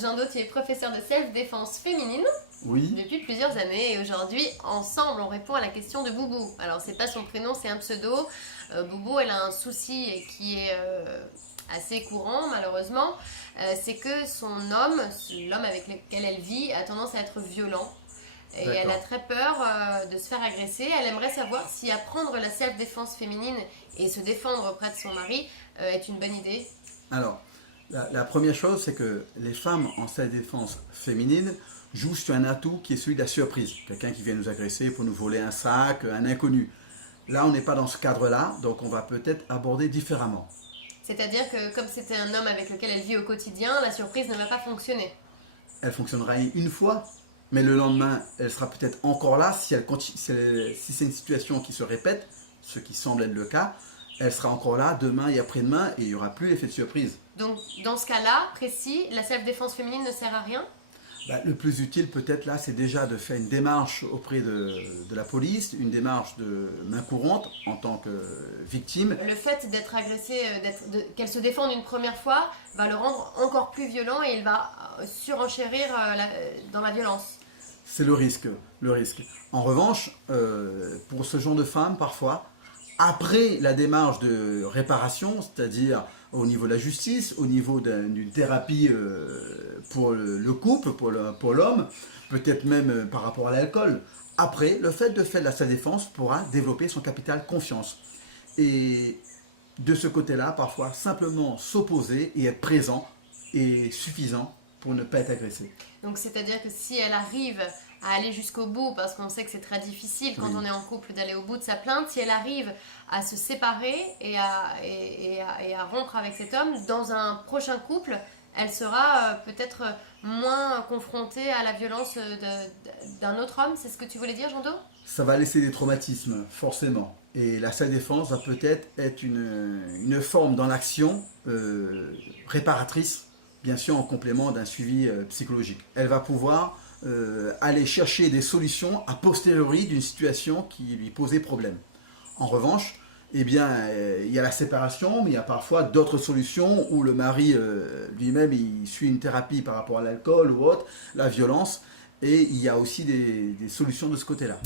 Jean-Do, tu es professeur de self-défense féminine Oui, depuis plusieurs années et aujourd'hui, ensemble, on répond à la question de Boubou. Alors, c'est pas son prénom, c'est un pseudo. Boubou, elle a un souci qui est assez courant, malheureusement. C'est que son homme, l'homme avec lequel elle vit, a tendance à être violent. Et elle a d'accord. très peur de se faire agresser. Elle aimerait savoir si apprendre la self-défense féminine et se défendre auprès de son mari est une bonne idée. Alors, la première chose, c'est que les femmes en self-défense féminine jouent sur un atout qui est celui de la surprise. Quelqu'un qui vient nous agresser pour nous voler un sac, un inconnu. Là, on n'est pas dans ce cadre-là, donc on va peut-être aborder différemment. C'est-à-dire que comme c'était un homme avec lequel elle vit au quotidien, la surprise ne va pas fonctionner. Elle fonctionnera une fois, mais le lendemain, elle sera peut-être encore là. Si c'est une situation qui se répète, ce qui semble être le cas, elle sera encore là demain et après-demain et il n'y aura plus l'effet de surprise. Donc dans ce cas-là, précis, la self-défense féminine ne sert à rien. Le plus utile peut-être là, c'est déjà de faire une démarche auprès de la police, une démarche de main courante en tant que victime. Le fait d'être agressée, qu'elle se défende une première fois, va le rendre encore plus violent et il va surenchérir dans la violence. C'est le risque, le risque. En revanche, pour ce genre de femmes, parfois, après la démarche de réparation, c'est-à-dire au niveau de la justice, au niveau d'une thérapie pour le couple, pour l'homme, peut-être même par rapport à l'alcool, après, le fait de faire de la self-défense pourra développer son capital confiance. Et de ce côté-là, parfois, simplement s'opposer et être présent est suffisant pour ne pas être agressé. Donc c'est-à-dire que si elle arrive à aller jusqu'au bout, parce qu'on sait que c'est très difficile quand Oui. on est en couple d'aller au bout de sa plainte, si elle arrive à se séparer et à rompre avec cet homme, dans un prochain couple, elle sera peut-être moins confrontée à la violence d'un autre homme. C'est ce que tu voulais dire, Jean-Do? Ça va laisser des traumatismes, forcément. Et la self-défense va peut-être être une forme dans l'action réparatrice, bien sûr en complément d'un suivi psychologique. Elle va pouvoir aller chercher des solutions a posteriori d'une situation qui lui posait problème. En revanche, eh bien, il y a la séparation, mais il y a parfois d'autres solutions où le mari lui-même il suit une thérapie par rapport à l'alcool ou autre, la violence, et il y a aussi des solutions de ce côté-là.